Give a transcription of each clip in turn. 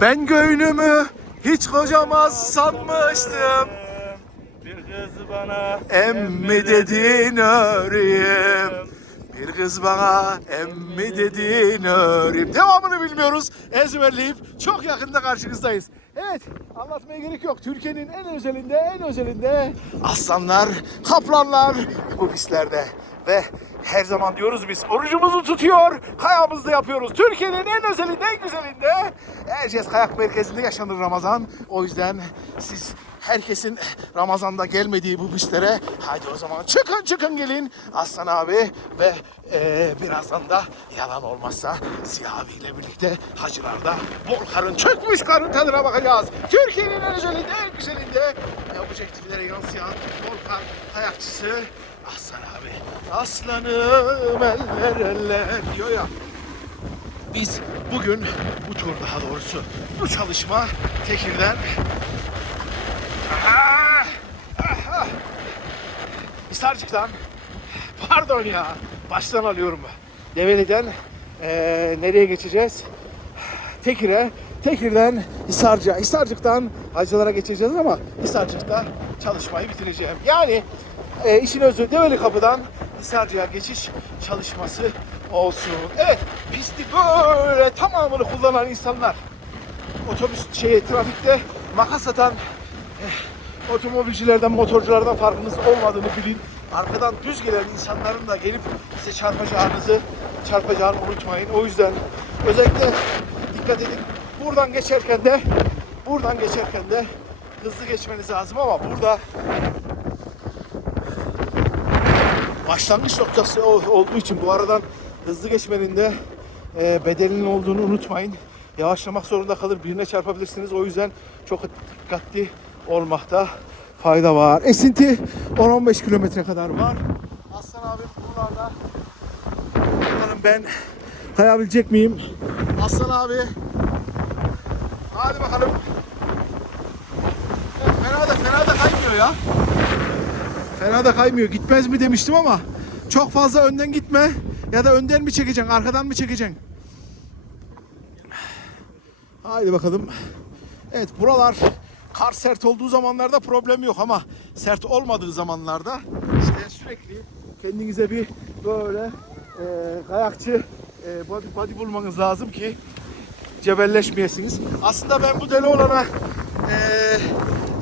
Ben göynümü hiç kocamaz sanmıştım. Bir kız bana Emmi dedin öreyim. Bir kız bana emmi dedin öreyim. Devamını bilmiyoruz. Ezberleyip çok yakında karşınızdayız. Evet anlatmaya gerek yok. Türkiye'nin en özelinde en özelinde aslanlar, kaplanlar bu pistlerde. Ve her zaman diyoruz biz orucumuzu tutuyor, kayamızı da yapıyoruz. Türkiye'nin en özelinde en güzelinde Erciyes Kayak Merkezi'nde yaşanır Ramazan. O yüzden siz herkesin Ramazan'da gelmediği bu pistlere haydi o zaman çıkın çıkın gelin Aslan abi ve eee, birazdan da yalan olmazsa Siyah abi ile birlikte hacılarda bol karın çökmüş karın tadına bakacağız. Türkiye'nin en özelinde en güzelinde objektiflere yansıyan bol kar kayakçısı Aslan abi. Aslanım eller eller diyor ya. Biz bugün bu tur daha doğrusu bu çalışma Tekir'den Ah! Hisarcık'tan pardon ya baştan alıyorum Develi'den eee, nereye geçeceğiz? Tekir'e Tekir'den Hisarcık'a Hisarcık'tan Hacılara geçeceğiz ama Hisarcık'ta çalışmayı bitireceğim. Yani eee, işin özü Develi kapıdan Hisarcık'a geçiş çalışması olsun. Evet pisti böyle tamamını kullanan insanlar otobüs şey trafikte makas atan otomobilcilerden, motorculardan farkınız olmadığını bilin. Arkadan düz gelen insanların da gelip size çarpacağınızı çarpacağını unutmayın. O yüzden özellikle dikkat edin. Buradan geçerken de buradan geçerken de hızlı geçmeniz lazım ama burada başlangıç noktası olduğu için bu aradan hızlı geçmenin de e, bedelinin olduğunu unutmayın. Yavaşlamak zorunda kalır, birine çarpabilirsiniz. O yüzden çok dikkatli olmakta fayda var. Esinti 10-15 kilometre kadar var. Aslan abim buralarda. Bakalım ben kayabilecek miyim? Aslan abi. Hadi bakalım. Fena da fena da kaymıyor ya. Fena da kaymıyor. Gitmez mi demiştim ama çok fazla önden gitme. Ya da önden mi çekeceksin, arkadan mı çekeceksin? Haydi bakalım. Evet buralar kar sert olduğu zamanlarda problem yok ama sert olmadığı zamanlarda işte sürekli kendinize bir böyle e, kayakçı e, body, body bulmanız lazım ki cebelleşmeyesiniz. Aslında ben bu deli olana e,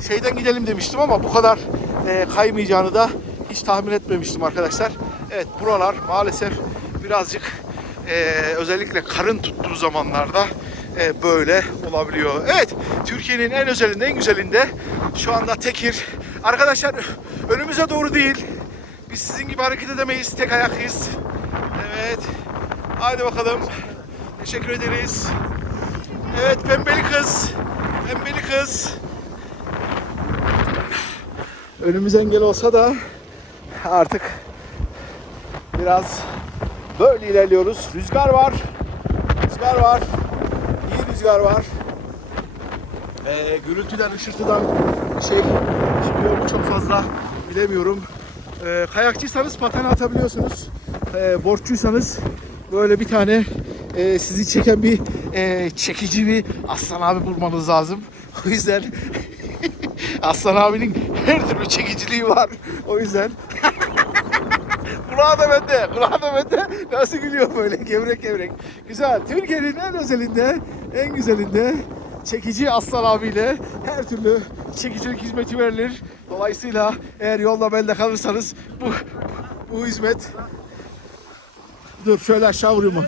şeyden gidelim demiştim ama bu kadar e, kaymayacağını da hiç tahmin etmemiştim arkadaşlar. Evet buralar maalesef birazcık e, özellikle karın tuttuğu zamanlarda e, böyle olabiliyor. Evet Türkiye'nin en özelinde en güzelinde şu anda Tekir. Arkadaşlar önümüze doğru değil. Biz sizin gibi hareket edemeyiz. Tek ayaklıyız. Evet. Haydi bakalım. Teşekkür ederiz. Evet pembeli kız. Pembeli kız. Önümüz engel olsa da artık biraz böyle ilerliyoruz. Rüzgar var. Rüzgar var. Rüzgar var. Ee, gürültüden, ışırtıdan şey çıkıyor mu çok fazla bilemiyorum. Ee, kayakçıysanız paten atabiliyorsunuz. Ee, borçluysanız böyle bir tane e, sizi çeken bir e, çekici bir aslan abi bulmanız lazım. O yüzden aslan abinin her türlü çekiciliği var. O yüzden Kulağı da bende, kulağı da bende. Nasıl gülüyor böyle gevrek gevrek. Güzel. Türkiye'nin en özelinde, en güzelinde çekici Aslan abiyle her türlü çekicilik hizmeti verilir. Dolayısıyla eğer yolda belde kalırsanız bu bu hizmet Dur şöyle aşağı vurayım onu.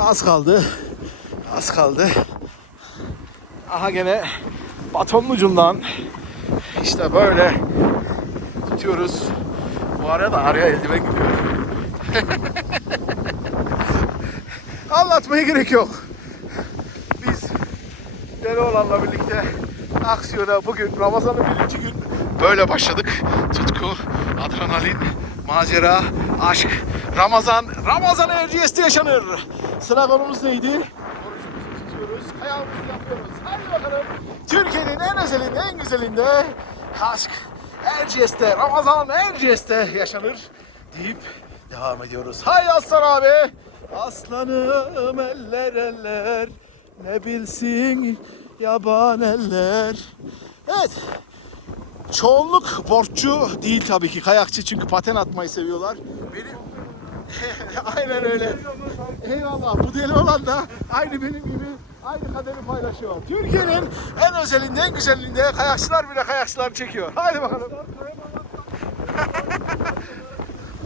Az kaldı. Az kaldı. Aha gene batonun ucundan işte böyle tutuyoruz. Bu arada araya eldiven gidiyor. Anlatmaya gerek yok. Biz deli olanla birlikte aksiyona bugün Ramazan'ın birinci gün böyle başladık. Tutku, adrenalin, macera, aşk, Ramazan, Ramazan Erciyes'te yaşanır. Sıra konumuz neydi? Orucumuzu tutuyoruz, kayağımızı yapıyoruz. Hadi bakalım. Türkiye'nin en özelinde, en güzelinde aşk Erciyes'te, Ramazan Erciyes'te yaşanır deyip devam ediyoruz. Hay Aslan abi. Aslanım eller eller. Ne bilsin yaban eller. Evet. Çoğunluk borççu değil tabii ki kayakçı çünkü paten atmayı seviyorlar. Benim Aynen öyle. Eyvallah. Bu deli olan da aynı benim gibi aynı kaderi paylaşıyor. Türkiye'nin en özelinde, en güzelliğinde kayakçılar bile kayakçılar çekiyor. Haydi bakalım.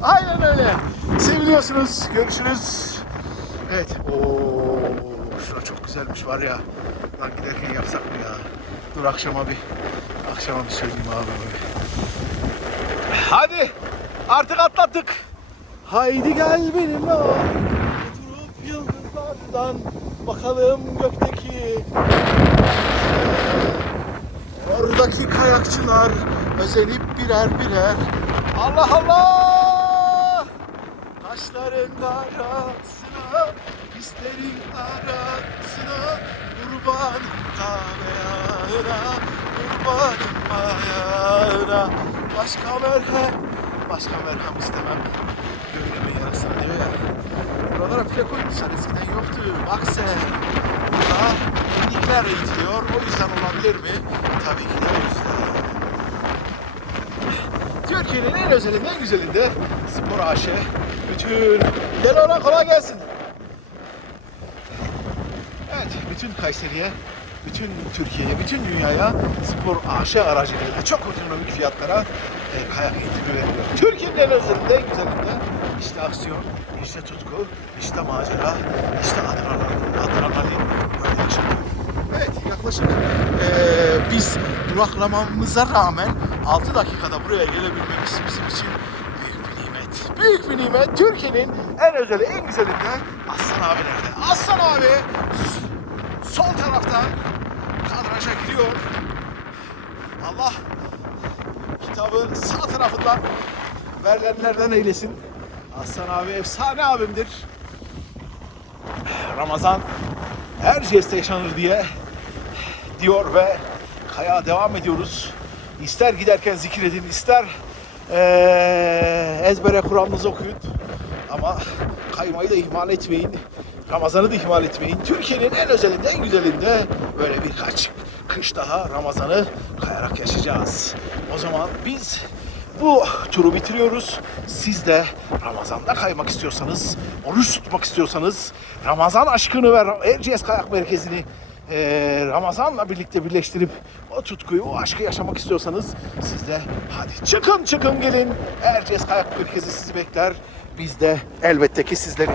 Aynen öyle. Seviliyorsunuz. Görüşürüz. Evet. Oo, şura çok güzelmiş var ya. Lan giderken yapsak mı ya? Dur akşama bir akşama bir söyleyeyim abi. Hadi. Artık atlattık. Haydi gel benimle. Oturup yıldızlardan bakalım gökteki. Oradaki kayakçılar özenip birer birer Allah Allah! Taşların arasına Pislerin arasına Kurbanım kahveyana Kurbanım ayağına Başka merhem Başka merhem istemem Gönlümün yarasına diyor ya Buralara file koymuşlar eskiden yoktu Bak sen Burada minikler eğitiliyor O yüzden olabilir mi? Tabii ki de o yüzden Türkiye'nin en özelinde, en güzelinde Spor AŞ. Bütün gel ona kolay gelsin. Evet, bütün Kayseri'ye, bütün Türkiye'ye, bütün dünyaya spor AŞ aracılığıyla çok ekonomik fiyatlara e, kayak eğitimi veriliyor. Türkiye'nin en özelinde, en güzelinde işte aksiyon, işte tutku, işte macera, işte adrenalin, adrenalin böyle yaşanıyor. Evet yaklaşık eee, biz duraklamamıza rağmen 6 dakikada buraya gelebilmemiz bizim için büyük bir nimet. Büyük bir nimet. Türkiye'nin en özeli, en güzelinde Aslan abi nerede? Aslan abi sol taraftan kadraja giriyor. Allah kitabı sağ tarafından verilenlerden eylesin. Aslan abi efsane abimdir. Ramazan her jeste yaşanır diye diyor ve kaya devam ediyoruz. İster giderken zikir edin, ister eee, ezbere Kur'an'ınızı okuyun. Ama kaymayı da ihmal etmeyin. Ramazan'ı da ihmal etmeyin. Türkiye'nin en özelinde, en güzelinde böyle birkaç kış daha Ramazan'ı kayarak yaşayacağız. O zaman biz bu turu bitiriyoruz. Siz de Ramazan'da kaymak istiyorsanız, oruç tutmak istiyorsanız, Ramazan aşkını ve Erciyes Kayak Merkezi'ni eee, Ramazan'la birlikte birleştirip o tutkuyu, o aşkı yaşamak istiyorsanız siz de hadi çıkın çıkın gelin. Erciyes Kayak Merkezi sizi bekler. Biz de elbette ki sizleri.